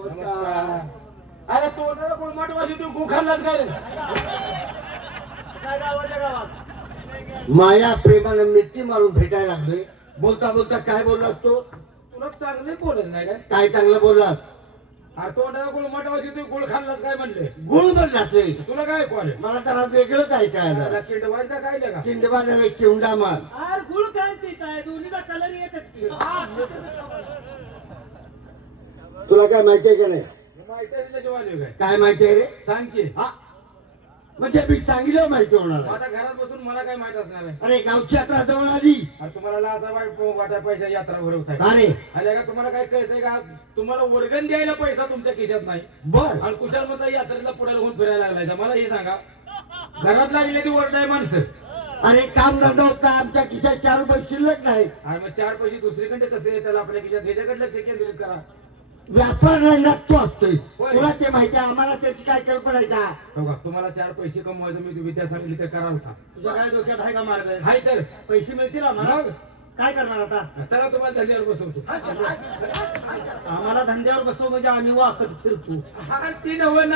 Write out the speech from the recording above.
नमस्कार. अरे तोंडाला कोण मोठ वाशी तू गुखांनाच काय रे? माया प्रेमानं मिठी मारून भेटायला लागलोय. बोलता बोलता काय बोललास तो? तुला चांगले बोलत नाही काय? काय चांगलं बोललास? अरे तोंडाला कोण मोठ वाशी तू गुळ खाल्लाच काय म्हणले? गुळ बोललास रे. तुला काय कॉल? मला तर वेगळंच ऐकायला. किंडवाज का काय का? चिंडवा नव्हे चिवडा मार. अरे गुळ काय ते काय दोन्हीचा कलर एकच की. तुला काय माहितीये का नाही? माहिती आहे त्याच्यावाले काय? काय माहितीये रे? सांग की. हा म्हणजे मी सांगितलं माहिती होणार आहे. आता घरात बसून मला काय माहित असणार आहे? अरे गावची यात्रा जवळ आली. अरे तुम्हाला लाचा वाटा पैसा यात्रा भरवताय. अरे आल्या का तुम्हाला काय कळतंय का? तुम्हाला वर्गण द्यायला पैसा तुमच्या खिशात नाही बर. आणि कुशाल म्हणता यात्रेला पुढे होऊन फिरायला लागलाय तर मला हे सांगा, घरात लागले ती ओरडाय माणसं अरे काम धंदा होता आमच्या खिशात 4 रुपये शिल्लक नाही. आणि मग 4 पैसे दुसरीकडे कसे येतात आपल्या खिशात ह्याच्याकडे लक्ष केंद्रित करा. व्यापार रंगात तो असतोय. होय. तुला ते माहिती आहे आम्हाला त्याची काय कल्पना आहे का? बघा तुम्हाला 4 पैसे कमवायचं मी विद्या सांगितली तर करा होता. तुझ्या काय डोक्यात आहे का मार्ग? हाय तर पैसे मिळतील आम्हाला. मग काय करणार आता? चला तुम्हाला धंद्यावर बसवतो. आम्हाला धंद्यावर बसव म्हणजे आम्ही वाकत फिरतो. हा ती नव्हं